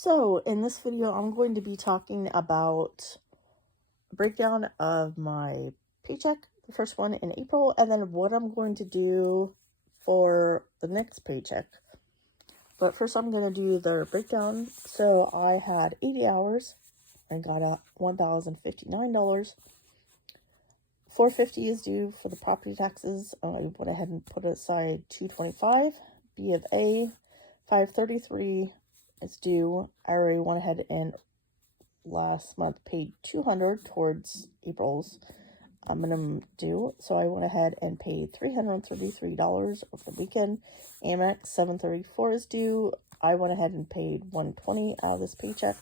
So in this video, I'm going to be talking about a breakdown of my paycheck, the first one in April, and then what I'm going to do for the next paycheck. But first I'm going to do the breakdown. So I had 80 hours and got out $1,059. $450 is due for the property taxes. I went ahead and put aside $225. B of A, $533 is due. I already went ahead and last month paid $200 towards April's minimum due. So I went ahead and paid $333 over the weekend. Amex $734 is due. I went ahead and paid $120 out of this paycheck.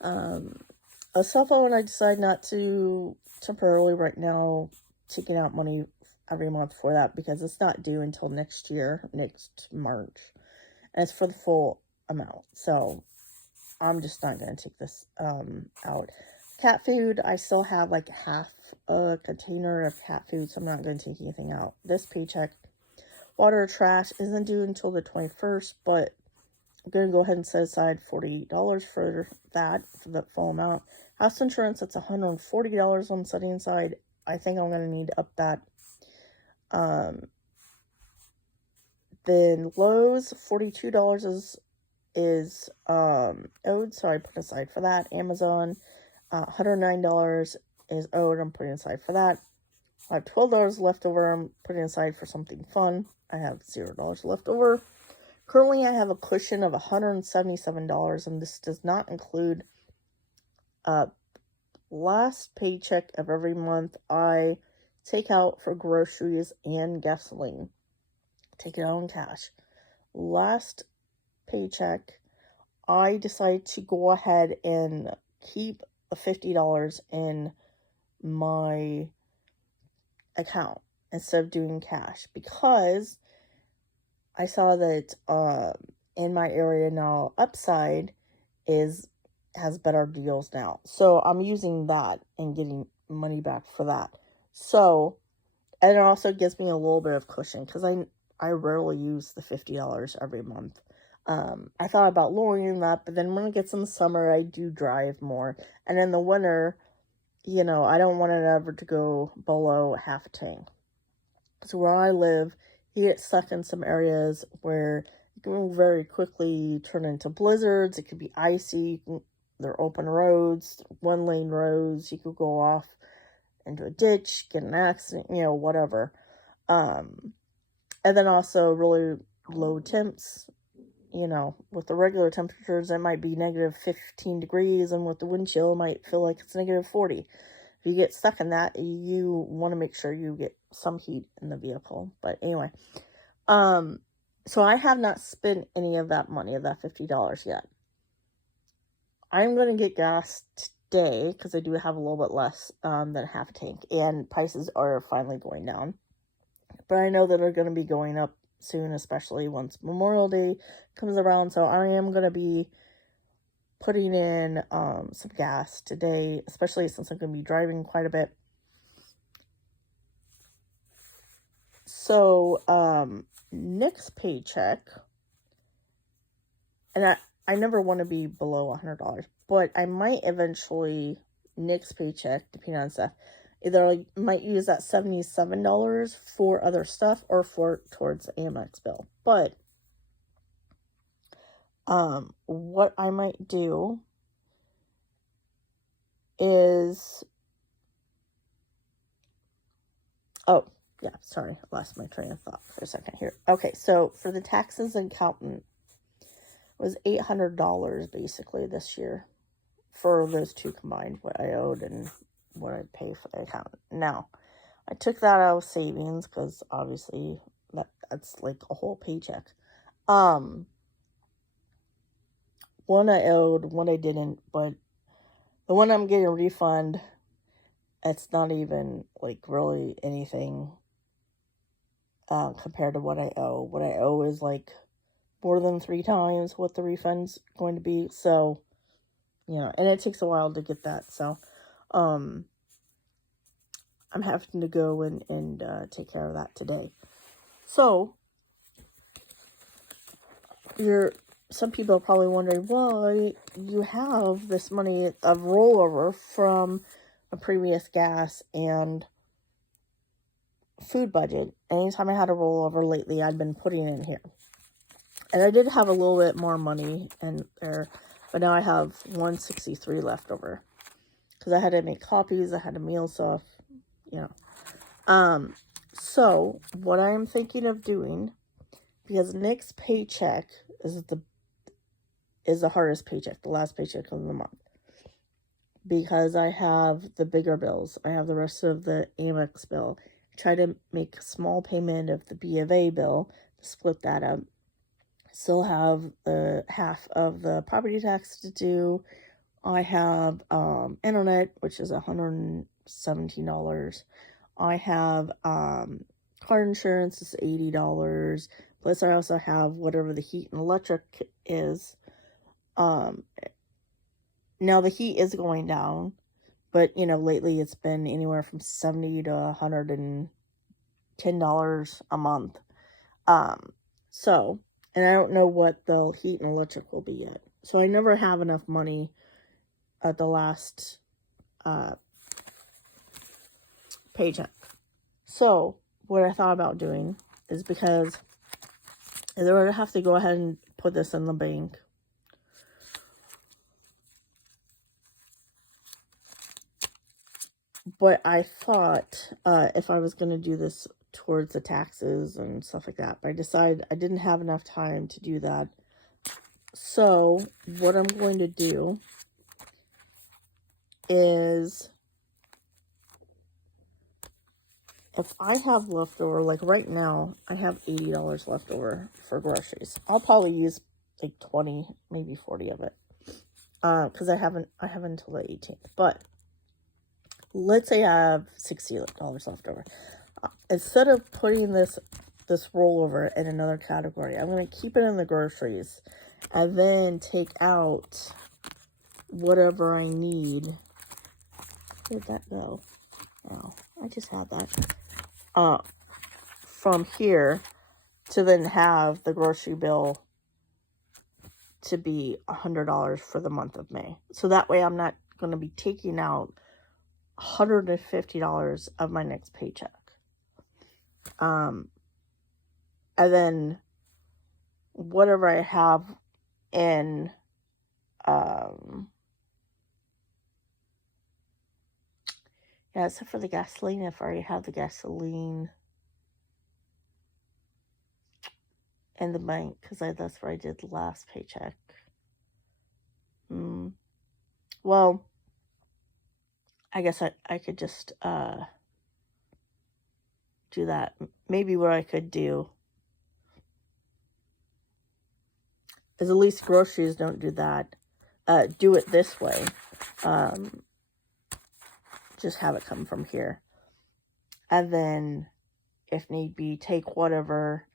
A cell phone, I decided not to temporarily right now taking out money every month for that because it's not due until next year, next March. And it's for the full amount. So I'm just not going to take this out. Cat food, I still have like half a container of cat food, so I'm not going to take anything out. This paycheck, water trash isn't due until the 21st, but I'm going to go ahead and set aside $40 for that, for the full amount. House insurance, that's $140 I'm setting aside. I think I'm going to need to up that. Then Lowe's, $42 is owed, so I put aside for that. Amazon, $109 is owed. I'm putting aside for that. I have $12 left over. I'm putting aside for something fun. I have $0 left over. Currently, I have a cushion of $177, and this does not include last paycheck of every month I take out for groceries and gasoline. Take it out in cash. Last paycheck, I decided to go ahead and keep $50 in my account instead of doing cash because I saw that in my area now, Upside has better deals now. So I'm using that and getting money back for that. So, and it also gives me a little bit of cushion because I rarely use the $50 every month. I thought about lowering that, but then when it gets in the summer, I do drive more. And in the winter, I don't want it ever to go below half a tank. So where I live, you get stuck in some areas where it can very quickly turn into blizzards. It could be icy. They're open roads, one-lane roads. You could go off into a ditch, get an accident, whatever. And then also really low temps. With the regular temperatures, it might be negative 15 degrees, and with the wind chill, it might feel like it's negative 40. If you get stuck in that, you want to make sure you get some heat in the vehicle. But anyway, so I have not spent any of that money, of that $50 yet. I'm going to get gas today, because I do have a little bit less than half a tank, and prices are finally going down. But I know that they're going to be going up soon, especially once Memorial Day comes around. So I am going to be putting in some gas today, especially since I'm going to be driving quite a bit. So next paycheck, and I never want to be below $100, but I might eventually, next paycheck, depending on stuff, either I might use that $77 for other stuff or towards the Amex bill. But what I might do is, sorry, I lost my train of thought for a second here. Okay, so for the taxes and accountant, it was $800 basically this year for those two combined, what I owed and what I pay for the accountant. Now, I took that out of savings because obviously that's like a whole paycheck. One I owed, one I didn't, but the one I'm getting a refund, it's not even like really anything compared to what I owe. What I owe is like more than 3 times what the refund's going to be. So, and it takes a while to get that. So, I'm having to go and take care of that today. So, some people are probably wondering, well, you have this money of rollover from a previous gas and food budget. Anytime I had a rollover lately, I'd been putting it in here. And I did have a little bit more money in there, but now I have $163 left over. Because I had to make copies, I had to meal stuff, you know. So, what I'm thinking of doing, because Nick's paycheck is the hardest paycheck, the last paycheck of the month. Because I have the bigger bills. I have the rest of the Amex bill. I try to make a small payment of the B of A bill, split that up. Still have the half of the property tax to do. I have internet, which is $117. I have car insurance is $80. Plus I also have whatever the heat and electric is. Now the heat is going down, but lately it's been anywhere from $70 to $110 a month. So, and I don't know what the heat and electric will be yet. So I never have enough money at the last paycheck. So what I thought about doing is, because I would have to go ahead and put this in the bank. But I thought if I was going to do this towards the taxes and stuff like that, but I decided I didn't have enough time to do that. So what I'm going to do is, if I have leftover, like right now, I have $80 left over for groceries. I'll probably use like 20, maybe 40 of it. Because I haven't until the 18th. But let's say I have $60 left over. Instead of putting this rollover in another category, I'm going to keep it in the groceries and then take out whatever I need. Where'd that go? Oh, I just had that. From here to then have the grocery bill to be $100 for the month of May. So that way I'm not going to be taking out $150 of my next paycheck. And then whatever I have in yeah, except for the gasoline, if I already have the gasoline in the bank, because that's where I did the last paycheck. Well, I guess I could just do that. Maybe what I could do is, at least groceries don't do that. Do it this way. Just have it come from here. And then, if need be, take whatever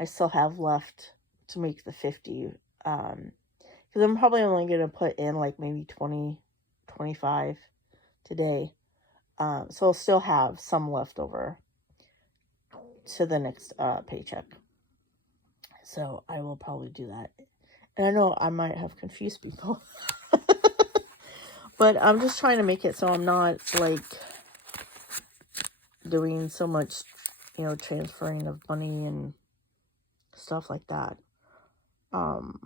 I still have left to make the 50. Because I'm probably only going to put in like maybe 20, 25 today. So I'll still have some left over to the next paycheck. So I will probably do that. And I know I might have confused people. But I'm just trying to make it so I'm not like doing so much, transferring of money and stuff like that. But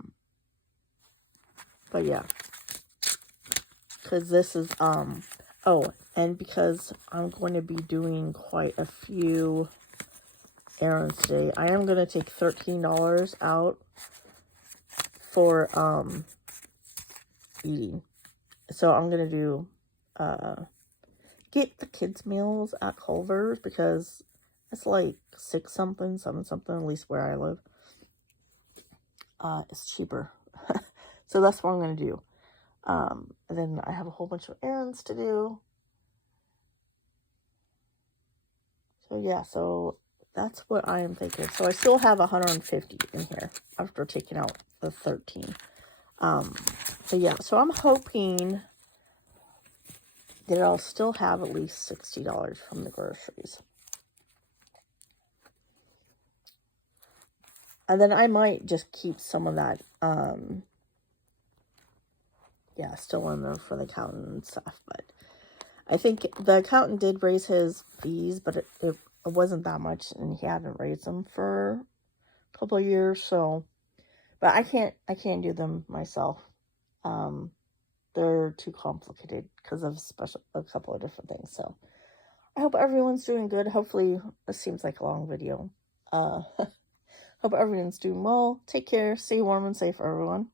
yeah. Because this is, oh, and because I'm going to be doing quite a few errands today, I am going to take $13 out for, eating. So I'm going to do, get the kids' meals at Culver's, because it's like $6 something, $7 something, at least where I live. It's cheaper. So that's what I'm going to do. And then I have a whole bunch of errands to do. So yeah, so that's what I am thinking. So I still have 150 in here after taking out the 13. But yeah, so I'm hoping that I'll still have at least $60 from the groceries. And then I might just keep some of that, yeah, still in there for the accountant and stuff. But I think the accountant did raise his fees, but it wasn't that much, and he hadn't raised them for a couple of years. So, but I can't do them myself. They're too complicated because of a couple of different things. So I hope everyone's doing good. Hopefully, this seems like a long video. Hope everyone's doing well. Take care. Stay warm and safe, everyone.